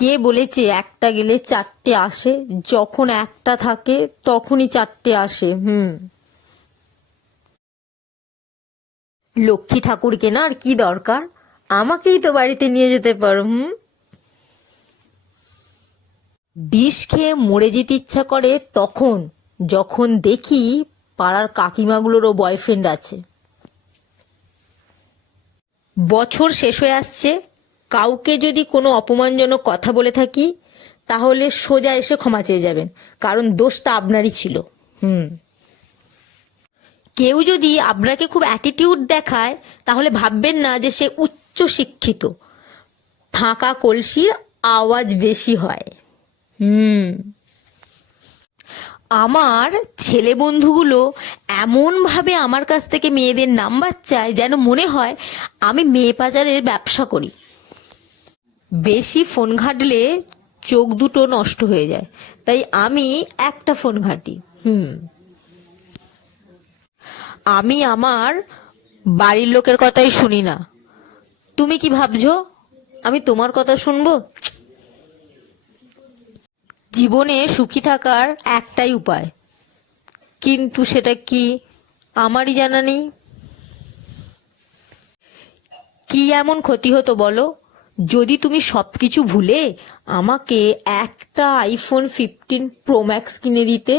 কে বলেছে একটা গেলে চারটে আসে? যখন একটা থাকে, তখনই চারটে আসে, হুম। লক্ষ্মী ঠাকুরকে না আর কি দরকার? আমাকেই তো বাড়িতে নিয়ে যেতে পারো, হুম। বিষ খেয়ে মরে যেতে ইচ্ছা করে তখন, যখন দেখি পাড়ার কাকিমাগুলোরও বয়ফ্রেন্ড আছে। বছর শেষ হয়ে আসছে কাউকে যদি কোনো অপমানজনক কথা বলে থাকি, তাহলে সোজা এসে ক্ষমা চেয়ে যাবেন, কারণ দোষটা আপনারই ছিল। হুম। কেউ যদি আপনাকে খুব অ্যাটিটিউড দেখায়, তাহলে ভাববেন না যে সে উচ্চ শিক্ষিত। ফাঁকা কলসির আওয়াজ বেশি হয়। হুম। আমার ছেলে বন্ধুগুলো এমনভাবে আমার কাছ থেকে মেয়েদের নাম্বার চায় যেন মনে হয় আমি মেয়ে পাচারের ব্যবসা করি। বেশি ফোন ঘাটলে চোখ দুটো নষ্ট হয়ে যায়। তাই আমি একটা ফোন ঘাঁটি, হুম। আমি আমার বাড়ির লোকের কথাই শুনি না। তুমি কি ভাবছ? আমি তোমার কথা শুনব? জীবনে সুখী থাকার একটাই উপায়। কিন্তু সেটা কি আমারই জানা নেই। কি এমন ক্ষতি হতো বলো? যদি তুমি সব কিছু ভুলে আমাকে একটা আইফোন ফিফটিন প্রো ম্যাক্স কিনে দিতে